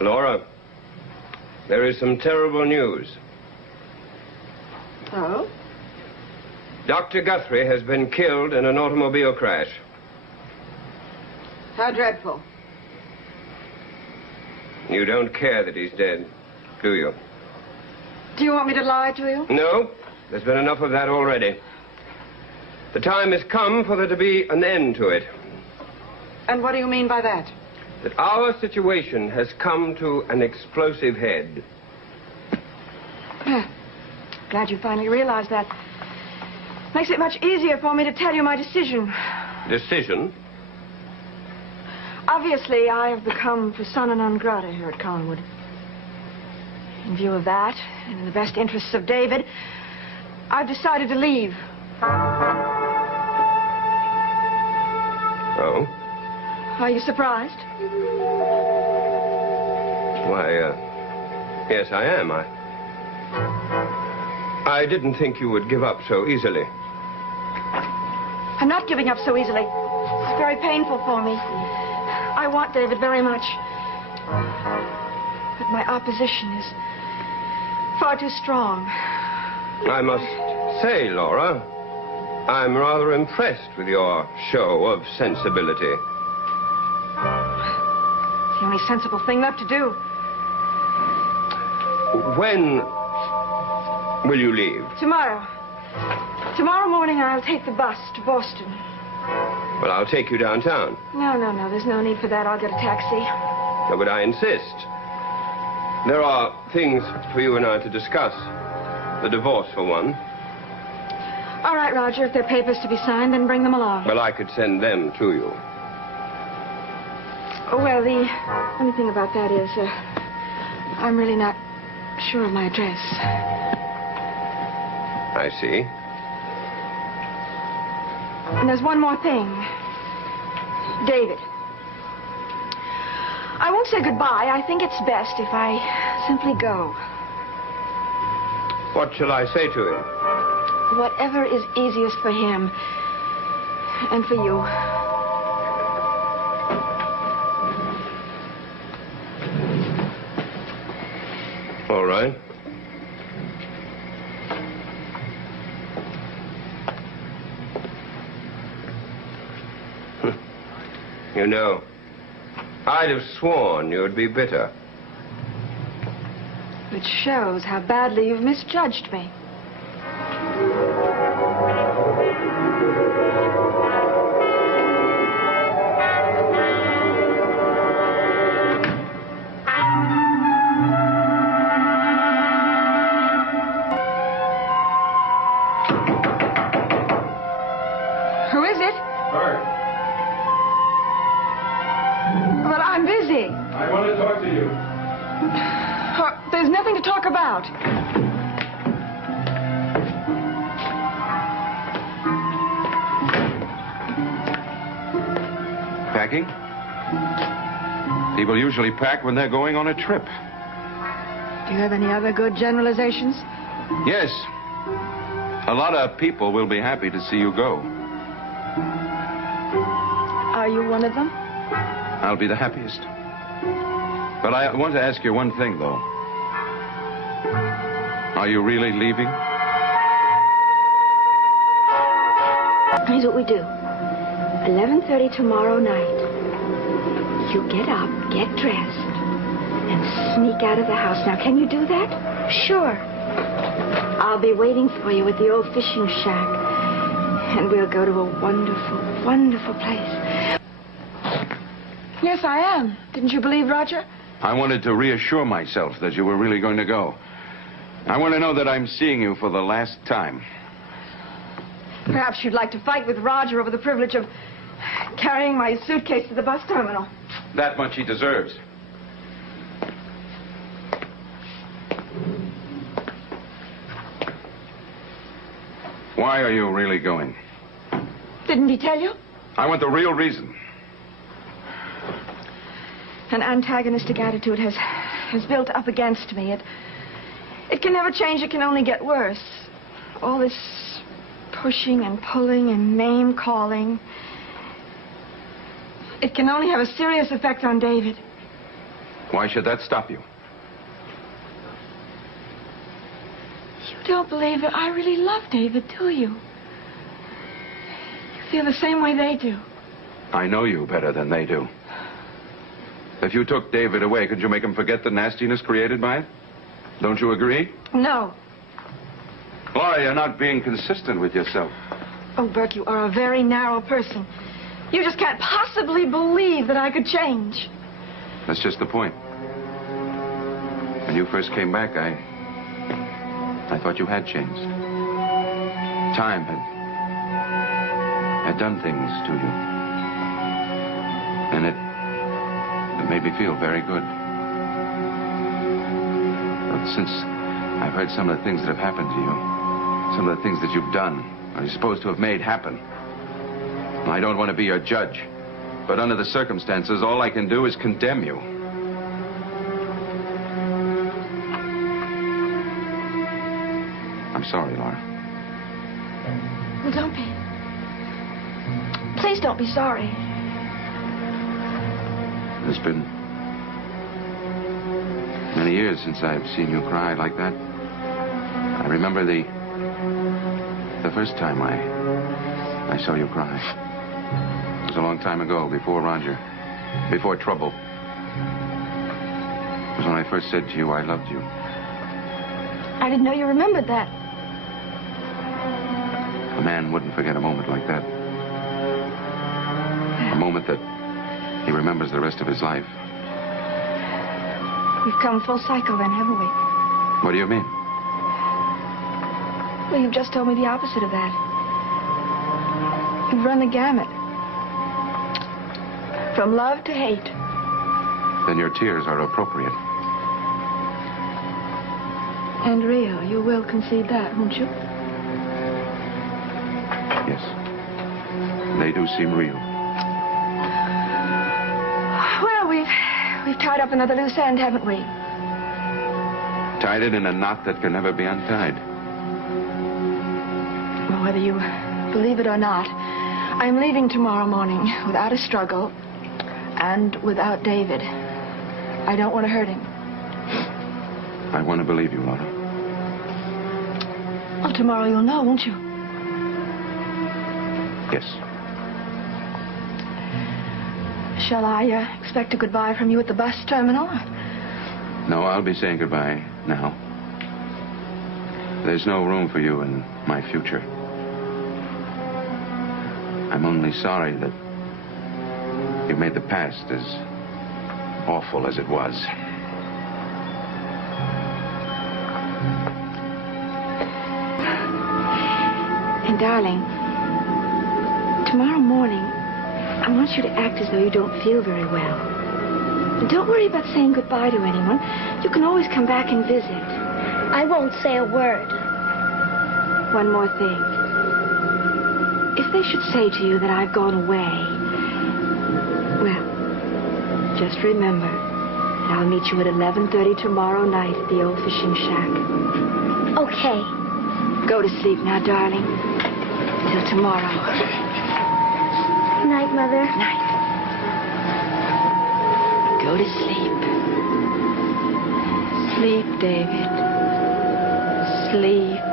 Laura, there is some terrible news. Oh? Dr. Guthrie has been killed in an automobile crash. How dreadful. You don't care that he's dead, do you? Do you want me to lie to you? No, there's been enough of that already. The time has come for there to be an end to it. And what do you mean by that? That our situation has come to an explosive head. Glad you finally realized that. Makes it much easier for me to tell you my decision. Decision? Obviously, I have become persona non grata here at Collinwood. In view of that, and in the best interests of David, I've decided to leave. Oh? Are you surprised? Why, yes, I am. I didn't think you would give up so easily. I'm not giving up so easily. It's very painful for me. I want David very much. But my opposition is far too strong. I must say, Laura, I'm rather impressed with your show of sensibility. It's the only sensible thing left to do. When will you leave? Tomorrow. Tomorrow morning I'll take the bus to Boston. Well, I'll take you downtown. No. There's no need for that. I'll get a taxi. No, but I insist. There are things for you and I to discuss. The divorce, for one. All right, Roger. If there are papers to be signed, then bring them along. Well, I could send them to you. Oh, well, the only thing about that is, I'm really not sure of my address. I see. And there's one more thing. David. I won't say goodbye. I think it's best if I simply go. What shall I say to him? Whatever is easiest for him. And for you. All right. You know, I'd have sworn you'd be bitter. Which shows how badly you've misjudged me. Who is it? Bart, Well, I'm busy. I want to talk to you. There's nothing to talk about. Packing? People usually pack when they're going on a trip. Do you have any other good generalizations? Yes. A lot of people will be happy to see you go. Are you one of them? I'll be the happiest. But I want to ask you one thing, though. Are you really leaving? Here's what we do. 11:30 tomorrow night. You get up, get dressed, and sneak out of the house. Now, can you do that? Sure. I'll be waiting for you at the old fishing shack. And we'll go to a wonderful, wonderful place. Yes, I am. Didn't you believe, Roger? I wanted to reassure myself that you were really going to go. I want to know that I'm seeing you for the last time. Perhaps you'd like to fight with Roger over the privilege of carrying my suitcase to the bus terminal. That much he deserves. Why are you really going? Didn't he tell you? I want the real reason. An antagonistic attitude has built up against me. It can never change. It can only get worse. All this pushing and pulling and name-calling. It can only have a serious effect on David. Why should that stop you? You don't believe that I really love David, do you? You feel the same way they do. I know you better than they do. If you took David away, could you make him forget the nastiness created by it? Don't you agree? No. Laura, you're not being consistent with yourself. Oh, Burke, you are a very narrow person. You just can't possibly believe that I could change. That's just the point. When you first came back, I thought you had changed. Time had done things to you. And it made me feel very good. But since I've heard some of the things that have happened to you, some of the things that you've done, or you're supposed to have made happen, I don't want to be your judge. But under the circumstances, all I can do is condemn you. I'm sorry, Laura. Well, don't be. Please don't be sorry. It's been many years since I've seen you cry like that. I remember the first time I saw you cry. It was a long time ago, before Roger, before trouble. It was when I first said to you I loved you. I didn't know you remembered that. A man wouldn't forget a moment like that. A moment that he remembers the rest of his life. We've come full cycle then, haven't we? What do you mean? Well, you've just told me the opposite of that. You've run the gamut. From love to hate. Then your tears are appropriate. And real. You will concede that, won't you? Yes. They do seem real. Well, we've tied up another loose end, haven't we? Tied it in a knot that can never be untied. Well, whether you believe it or not, I'm leaving tomorrow morning without a struggle and without David. I don't want to hurt him. I want to believe you, Laura. Well, tomorrow you'll know, won't you? Yes. Shall I expect a goodbye from you at the bus terminal? No, I'll be saying goodbye now. There's no room for you in my future. I'm only sorry that you made the past as awful as it was. And darling, tomorrow morning, I want you to act as though you don't feel very well. And don't worry about saying goodbye to anyone. You can always come back and visit. I won't say a word. One more thing. If they should say to you that I've gone away, well, just remember that I'll meet you at 11:30 tomorrow night at the old fishing shack. Okay. Go to sleep now, darling. Till tomorrow. Good night, Mother. Night. Go to sleep. Sleep, David. Sleep.